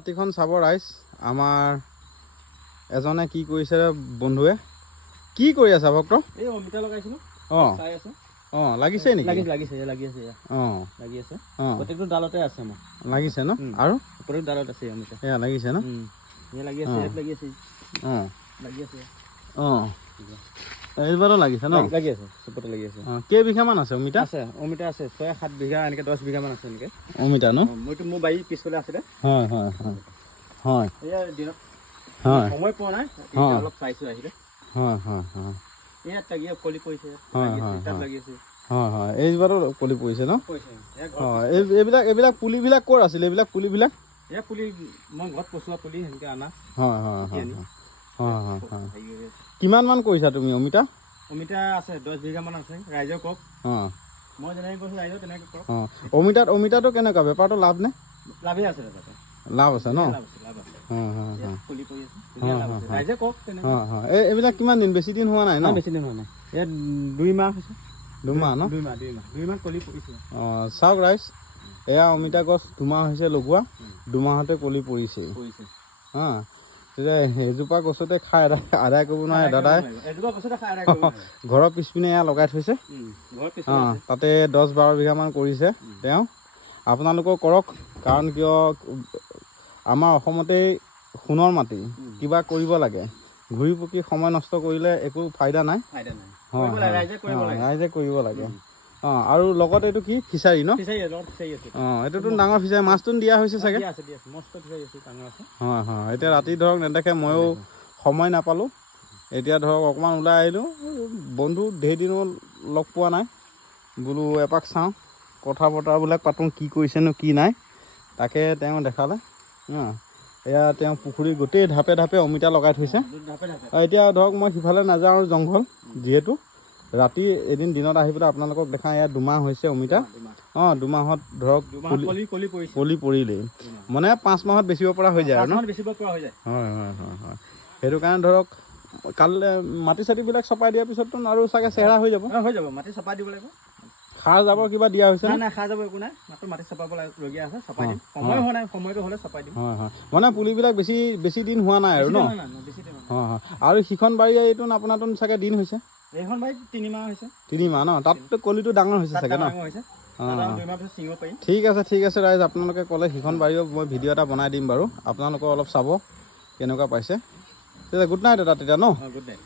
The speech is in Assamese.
মাটিখন চাব ৰাইজ আমাৰ এজনে কি কৰিছে বন্ধুৱে কি কৰি আছে ভক্ত এই অমিতা লগাইছিলো চাই আছে লাগিছে নেকি লাগি আছে প্ৰত্যেকটো ডালতে আছে মই লাগিছে ন আৰু প্ৰত্যেকটো ডালত আছে অমিতা এয়া লাগিছে ন লাগি আছে লাগি আছে এইবাৰো লাগিছে ন লাগি আছে চবতে লাগি আছে কেইবিঘামান আছে অমিতা আছে 6-7 বিঘা এনেকে 10 বিঘামান আছে এনেকে অমিতা ন মোৰ বাৰী পিছফালে আছিলে হয় এয়া দিনত সময় পোৱা নাই অলপ চাইছো আহিলে ইয়াত লাগিয়ে কলি পৰিছে তাত লাগি আছে এইবাৰো কলি পৰিছে ন এইবিলাক পুলিবিলাক ক'ৰ আছিলে এইবিলাক পুলিবিলাক এয়া পুলি মই ঘৰত পচোৱা পুলি সেনেকে আনা কিমান মান কৰিছা তুমি অমিতা আছে 10 বিঘামান আছে ৰাইজে কওক মই যেনেকৈ কৈছো ৰাইজে তেনেকৈ কৰক অমিতাটো কেনেকুৱা বেপাৰটো লাভ নে লাভে আছে লাভ আছে ন পুলি পৰি আছে ৰাইজে কওক এইবিলাক কিমান দিন বেছি দিন হোৱা নাই ন বেছি দিন হোৱা নাই ইয়াত 2 মাহ হৈছে 2 মাহ ন 2 মাহ কলি পৰিছে চাওক ৰাইজ এয়া অমিতা গছ 2 মাহ হৈছে লগোৱা 2 মাহতে কলি পৰিছে তেতিয়া সেইজোপা গছতে খাই আদায় কৰিব নোৱাৰে দাদাই ঘৰৰ পিছপিনে এয়া লগাই থৈছে তাতে 10-12 বিঘামান কৰিছে তেওঁ আপোনালোকেও কৰক কাৰণ কিয় আমাৰ অসমতেই সোণৰ মাটি কিবা কৰিব লাগে ঘূৰি পকি সময় নষ্ট কৰিলে একো ফাইদা নাই ৰাইজে কৰিব লাগে আৰু লগতে এইটো কি ফিচাৰী ন এইটোতো ডাঙৰ ফিচাৰী মাছটো দিয়া হৈছে চাগে এতিয়া ৰাতি ধৰক নেদেখে ময়ো সময় নাপালোঁ এতিয়া ধৰক অকণমান ওলাই আহিলোঁ বন্ধু ধেৰ দিনো লগ পোৱা নাই বোলো এপাক চাওঁ কথা বতৰাবিলাক পাতোঁ কি কৰিছেনো কি নাই তাকে তেওঁ দেখালে এয়া তেওঁ পুখুৰী গোটেই ঢাপে ঢাপে অমিতা লগাই থৈছে এতিয়া ধৰক মই সিফালে নাযাওঁ জংঘল যিহেতু ৰাতি এদিন দিনত আহি পেলাই আপোনালোকক দেখাওঁ এয়া 2 মাহ হৈছে অমিতা 2 মাহত ধৰক কলি পৰিলেই মানে 5 মাহত বেচিব পৰা হৈ যায় আৰু ন হয় সেইটো কাৰণে ধৰক কালিলৈ মাটি চাটিবিলাক চপাই দিয়াৰ পিছততো আৰু চাগে চেহেৰা হৈ যাব মাটি চপাই দিব লাগিব সাৰ জাবৰ কিবা দিয়া হৈছে নাই সাৰ যাব একো নাই মাত্ৰ মাটি চপাব লগীয়া আছে চপাই দিম সময় হোৱা নাই সময়টো হ'লে চপাই দিম মানে পুলিবিলাক বেছি দিন হোৱা নাই আৰু ন আৰু সিখন বাৰী এইটো আপোনাৰতো চাগে দিন হৈছে এইখন বাৰী 3 মাহ হৈছে 3 মাহ ন তাততো কলিটো ডাঙৰ হৈছে চাগে ন ঠিক আছে ৰাইজ আপোনালোকে ক'লে সিখন বাৰীও মই ভিডিঅ' এটা বনাই দিম বাৰু আপোনালোকে অলপ চাব কেনেকুৱা পাইছে তেতিয়া গুড নাইট দাদা তেতিয়া ন গুড নাইট